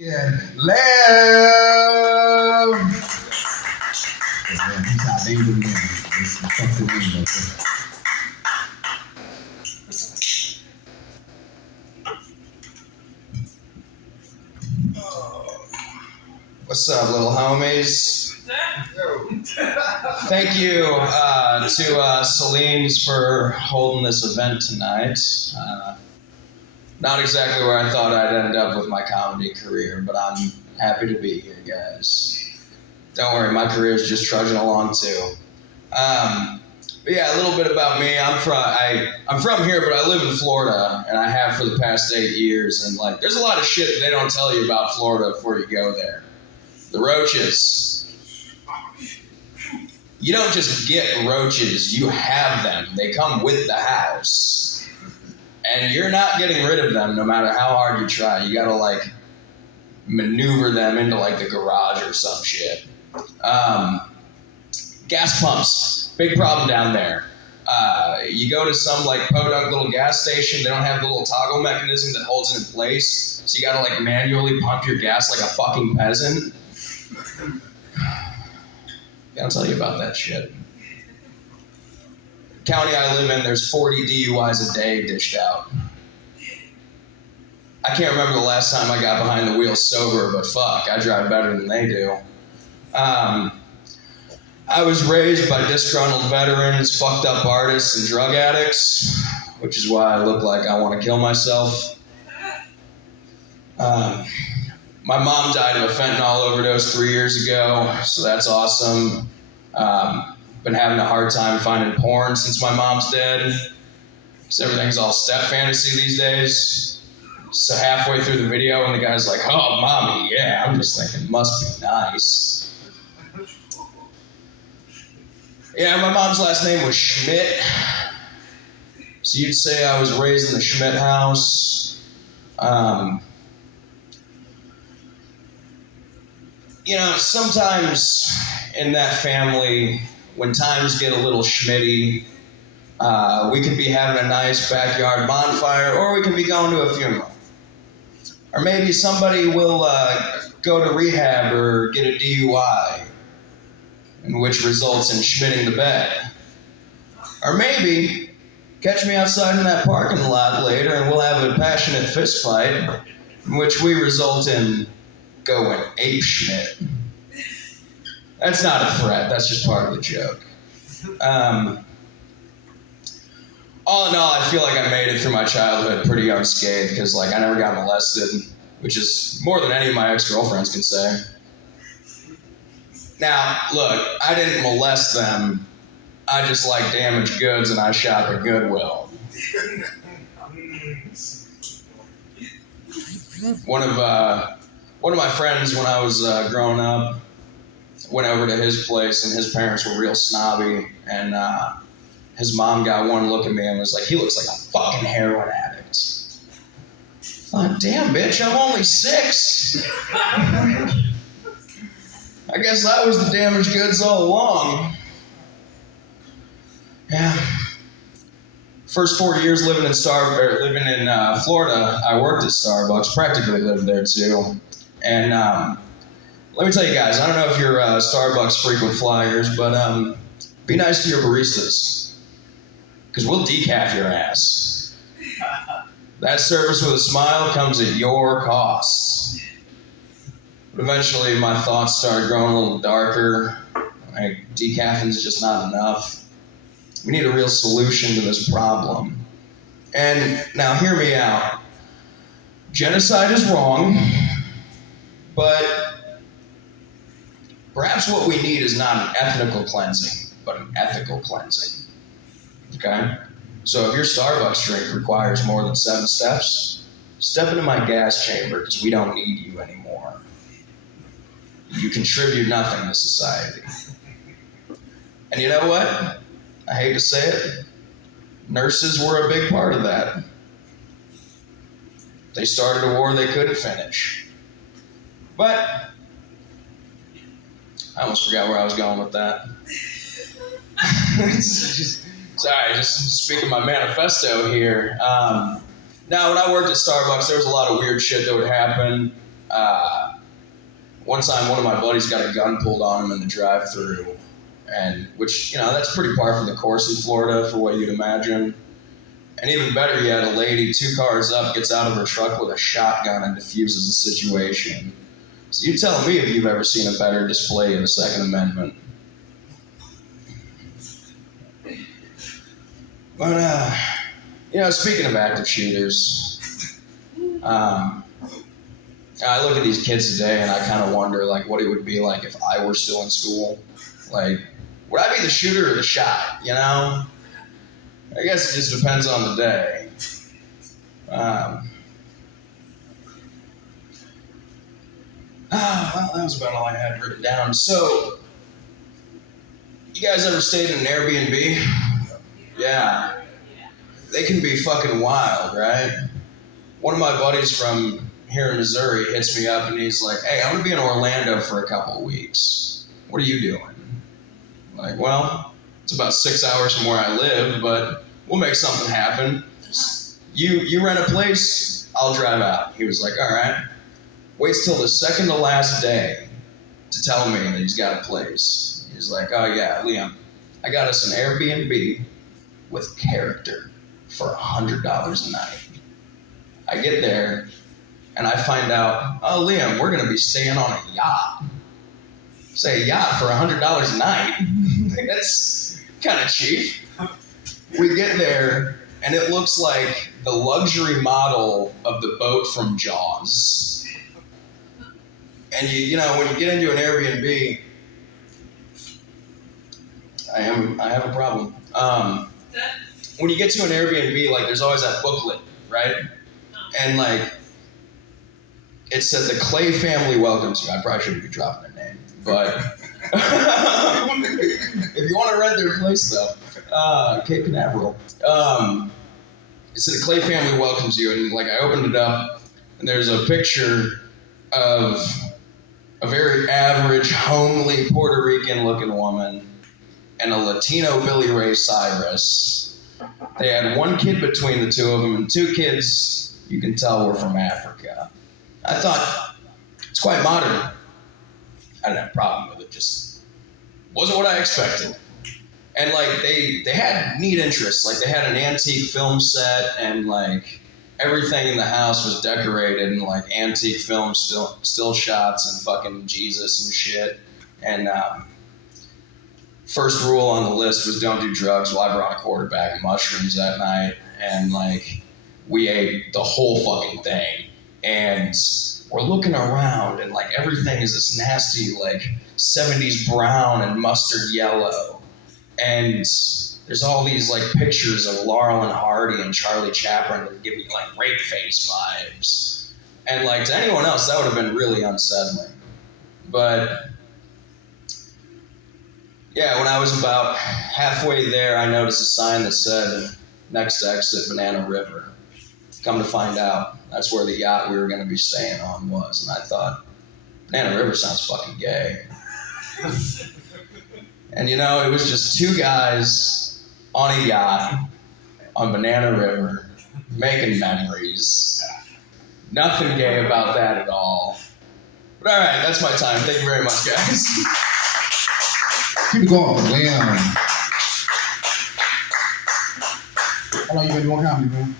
Yeah, love. Yeah, he's out there doing this. Fuck the wind, okay. What's up, little homies? Thank you to Siline's for holding this event tonight. Not exactly where I thought I'd end up with my comedy career, but I'm happy to be here, guys. Don't worry, my career is just trudging along too. But yeah, a little bit about me. I'm from here, but I live in Florida, and I have for the past 8 years. And like, there's a lot of shit that they don't tell you about Florida before you go there. The roaches. You don't just get roaches; you have them. They come with the house. And you're not getting rid of them no matter how hard you try. You gotta like maneuver them into like the garage or some shit. Gas pumps, big problem down there. You go to some like podunk little gas station, they don't have the little toggle mechanism that holds it in place. So you gotta like manually pump your gas like a fucking peasant. I'll tell you about that shit. County I live in, there's 40 DUIs a day dished out. I can't remember the last time I got behind the wheel sober, but fuck, I drive better than they do. I was raised by disgruntled veterans, fucked up artists, and drug addicts, which is why I look like I want to kill myself. My mom died of a fentanyl overdose 3 years ago, so that's awesome. Been having a hard time finding porn since my mom's dead, because everything's all step fantasy these days. So halfway through the video, and the guy's like, "Oh, mommy, yeah," I'm just thinking, must be nice. Yeah, my mom's last name was Schmidt, so you'd say I was raised in the Schmidt house. You know, sometimes in that family, when times get a little schmitty, we could be having a nice backyard bonfire, or we could be going to a funeral. Or maybe somebody will go to rehab or get a DUI, in which results in schmitting the bed. Or maybe catch me outside in that parking lot later and we'll have a passionate fist fight, in which we result in going ape schmidt. That's not a threat, that's just part of the joke. All in all, I feel like I made it through my childhood pretty unscathed, because like I never got molested, which is more than any of my ex-girlfriends can say. Now, look, I didn't molest them, I just like damaged goods and I shop at Goodwill. One of my friends, when I was growing up, went over to his place, and his parents were real snobby, and his mom got one look at me and was like, "He looks like a fucking heroin addict." I thought, damn, bitch, I'm only 6. I guess I was the damaged goods all along. Yeah. First 4 years living in Florida, I worked at Starbucks, practically lived there too. And let me tell you guys, I don't know if you're Starbucks frequent flyers, but be nice to your baristas, because we'll decaf your ass. That service with a smile comes at your cost. But eventually my thoughts started growing a little darker. Like, decaffing's just not enough. We need a real solution to this problem. And now hear me out. Genocide is wrong, but perhaps what we need is not an ethnical cleansing, but an ethical cleansing. Okay? So if your Starbucks drink requires more than 7 steps, step into my gas chamber, because we don't need you anymore. You contribute nothing to society. And you know what? I hate to say it, nurses were a big part of that. They started a war they couldn't finish. But I almost forgot where I was going with that. Sorry, just speaking my manifesto here. Now, when I worked at Starbucks, there was a lot of weird shit that would happen. One time, one of my buddies got a gun pulled on him in the drive-thru, and which, that's pretty par for the course in Florida for what you'd imagine. And even better yet, a lady 2 cars up gets out of her truck with a shotgun and diffuses the situation. So you tell me if you've ever seen a better display of the Second Amendment. But, speaking of active shooters, I look at these kids today and I kind of wonder, what it would be like if I were still in school. Would I be the shooter or the shot, I guess it just depends on the day. Well, that was about all I had written down. So, you guys ever stayed in an Airbnb? Yeah. They can be fucking wild, right? One of my buddies from here in Missouri hits me up and he's like, hey, I'm going to be in Orlando for a couple of weeks. What are you doing? I'm like, well, it's about 6 hours from where I live, but we'll make something happen. You rent a place, I'll drive out. He was like, all right. Waits till the second to last day to tell me that he's got a place. He's like, oh yeah, Liam, I got us an Airbnb with character for $100 a night. I get there and I find out, oh Liam, we're gonna be staying on a yacht. Say a yacht for $100 a night? That's kind of cheap. We get there and it looks like the luxury model of the boat from Jaws. And when you get into an Airbnb, I have a problem. When you get to an Airbnb, there's always that booklet, right? And it said the Clay family welcomes you. I probably shouldn't be dropping their name, but if you want to rent their place though, Cape Canaveral. It said the Clay family welcomes you, and I opened it up, and there's a picture of a very average, homely Puerto Rican-looking woman and a Latino Billy Ray Cyrus. They had 1 kid between the 2 of them, and 2 kids you can tell were from Africa. I thought, it's quite modern. I didn't have a problem with it, just wasn't what I expected. And they had neat interests. They had an antique film set, and everything in the house was decorated in antique film still shots and fucking Jesus and shit. And first rule on the list was don't do drugs. Well, I brought a quarterback of mushrooms that night, and we ate the whole fucking thing. And we're looking around, and everything is this nasty 70s brown and mustard yellow. And there's all these pictures of Laurel and Hardy and Charlie Chaplin that give me rape face vibes. And to anyone else, that would have been really unsettling. But yeah, when I was about halfway there, I noticed a sign that said, next exit, Banana River. Come to find out, that's where the yacht we were going to be staying on was. And I thought, Banana River sounds fucking gay. And it was just 2 guys on a yacht on Banana River making memories. Nothing gay about that at all. But all right, that's my time. Thank you very much, guys. Keep it going, Liam. How long you been doing comedy, man?